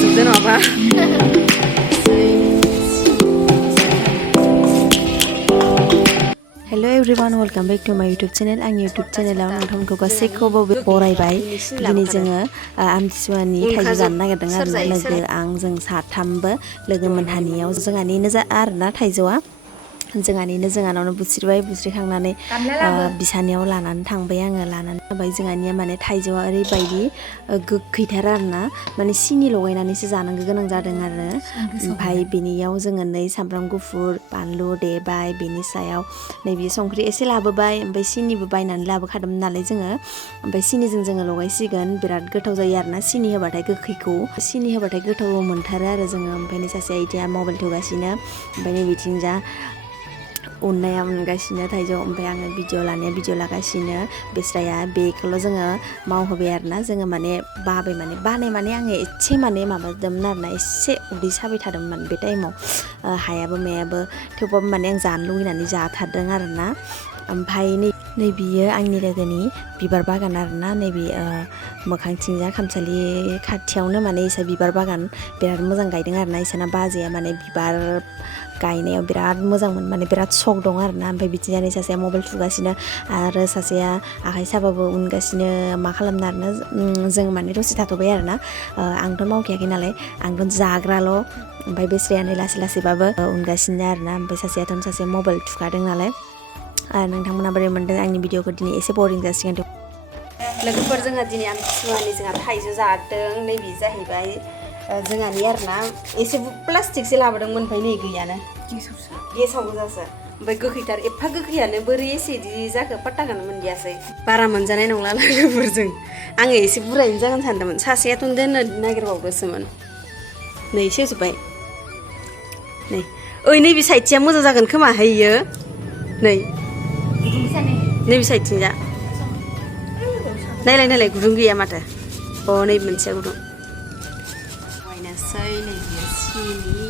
जोबदो नङाबा hello everyone welcome back to my YouTube channel आंनि YouTube चैनलाव नोंथांमोनखौ गासैखौबो बरायबाय दिनै जोङो आमथिसुवानि थाइजौ जानो नागिरदों आरो लोगो आं जों साथामबो लोगो मोनहानियाव जोंहानिनो जा आरोना थाइजौआ जोंहानावनो बुस्रिखांनानै बिसानियाव लानानै थांबाय आङो लानानै थांबाय जोंहानिया माने थाइजौआ ओरैबायदि गोखैथार आरोना माने सिनि लगायनानैसो जानांगौ गोनां जादों आरो ओमफ्राय बेनियाव जोङो नै सामब्राम गुफुर बानलु देबाय बेनि सायाव नैबे संख्रि एसे लाबोबाय ओमफ्राय सिनिबो बायनानै लाबोखादोंमोन नालाय जोङो ओमफ्राय सिनिजों जोङो लगायसिगोन बिराद गोथाव जायो आरोना सिनि होबाथाय गोखैखौ सिनि होबाथाय गोथाव मोनथारो आरो जोङो ओमफ्राय नै सासेया इदिया मबाइल थुगासिनो ओमफ्राय नै बिथिंजा उननाया उनगासिनो थाइजौ ओमफ्राय आङो भिडिअ लानाया भिडिअ लागासिनो बेस्राया बेखौल' जोङो मावहोबाय आरोना जोङो माने बानाय माने आङो एसे माने माबादोंमोन आरोना एसे उदै साबाय थादोंमोन बे टाइमाव हायाबो मायाबो थेवबाबो माने आं जानो लुगैनानै जाथारदों आरोना ओमफ्राय नै बियो आंनि लोगोनि बिबार बागान आरोना नैबे मोखांथिंजा खामसालि खाथियावनो माने इसा बिबार बागान बिराद मोजां गायदों आरोना इसाना बाजैया माने बिबार गायनायाव बिराद मोजांमोन माने बिराद शक दं आरोना ओमफ्राय बिथिंजाय सासेया मबाइल थुगासिनो आरो सासेया आखाइ साबाबो उनगासिनो मा खालामनो आरोना जों माने दसे थाथ'बाय आरोना आंथ' मावखायाखै नालाय आंथ' जाग्राल' ओमफ्राय बेस्रायानो लासै लासैबाबो उनगासिनो आरोना ओमफ्राय सासेया मबाइल थुखादों नालाय नोंथांमोना बोरै मोनदों आंनि भिडिअखौ दिनै एसे बरिं जासिगोन लोगोफोर जोंहा दिनै आमथिसुवानि जोंहा थाइजौ जादों नैबे जाहैबाय जोंहानि आरोना एसे प्लास्टिकसो लाबोदोंमोन ओमफ्राय नै गैयानो गेसाव गोजासो ओमफ्राय गोखैथार एफा गोखैयानो बोरै एसे इदि जाखो पात्ताखौनो मोनदियासै बारा मोनजानाय नंला लोगोफोरजों आङो एसे बुरजायैनो जागोन सानदोंमोन सासेयाथ' दोननो नागिरबावदोंसोमोन नै सेवजोब्बाय नै ओइ नैबे साइडथिया मोजां जागोन खोमा हैयो नैबे साइडथिंजा नायलाय गुदुं गैया माथो अ नैबे मोनसेया गुदुं बायनोसै नैबे सिनि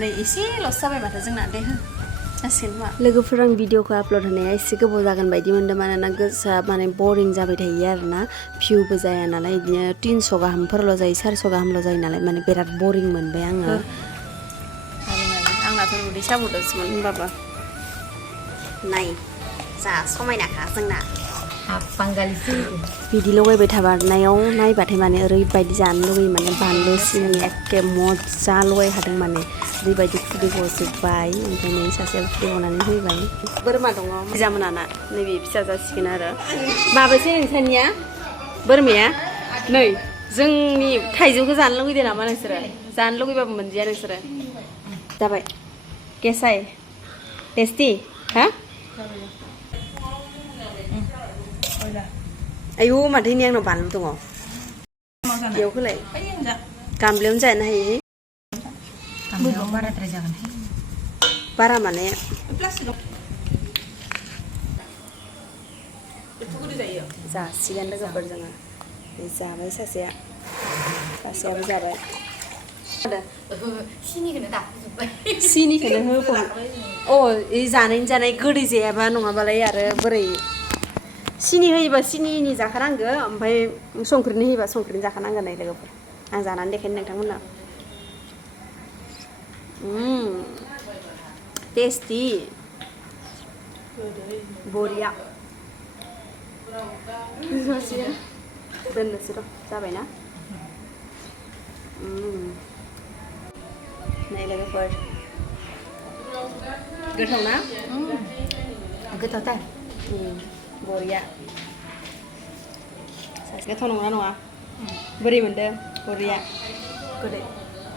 नै एसेल'सो जाबाय माथो जोंना दे जासिगोन मा लोगोफोर आं भिडिअखौ आपल'ड होनाया एसे गोबाव जागोन बायदि मोनदों मानोना गोसोआ माने बरिं जाबाय थायो आरोना भिउबो जाया नालाय बिदिनो 300 गाहामफोरल' जायो 400 गाहामल' जायो नालाय माने बिराद बरिं मोनबाय आङो आंनाथ' उदै साबोदोंसोमोन होनबाबो नाय जा समायनाखा जोंना बिदि लगायबाय थाबारनायाव नायबाथाय माने ओरैबायदि जानो लुगैयो माने बानलु सिनि एखे मजा लगायखादों माने ओरैबायदि खुदै गजोब्बाय ओमफ्राय नै सासेया खुदै गनानै फैबाय बोरमा दङ जामोनाना नैबे फिसा जासिगोन आरो माबेसे नोंसानिया बोरमाया नै जोंनि थाइजौखौ जानो लुगैदों नामा नोंसोरो जानो लुगैबाबो मोनदिया नोंसोरो जाबाय गेसाय टेस्टि हा आयौ माथो नै आंनाव बानलु दङ बेयाव होलाय गामलायावनो जानो हायो बारा माने जासिगोन लोगोफोर जोङो जाबाय सासेयाबो जाबाय सिनिखौनो होफब जानाय गोदै जायाबा नङाबालाय आरो बोरै सिनि होयोबा सिनिनि जाखानांगो ओमफ्राय संख्रिनि होयोबा संख्रिनि जाखानांगोन नै लोगोफोर आं जानानै देखायनो नोंथांमोननो टेस्टि बरिया दोननोसै र' जाबायना नै लोगोफोर गोथाव ना गोथावथार बरिया गोथाव नङा बोरै मोनदों बरिया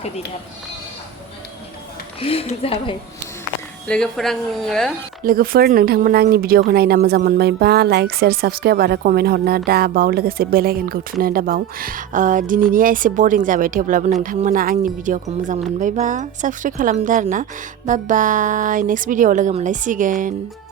गोदैथार जाबाय लोगोफोर नोंथांमोना आंनि भिडिअखौ नायना मोजां मोनबायबा लाइक शेयार साबस्क्राइब आरो कमेन्ट हरनो दाबाव लोगोसे बेल आइकनखौ थुनो दाबाव दिनैनिया एसे बरिं जाबाय थेवब्लाबो नोंथांमोना आंनि भिडिअखौ मोजां मोनबायबा साबस्क्राइब खालामदो आरोना बाय बाय नेक्स्ट भिडिअआव लोगो मोनलायसिगोन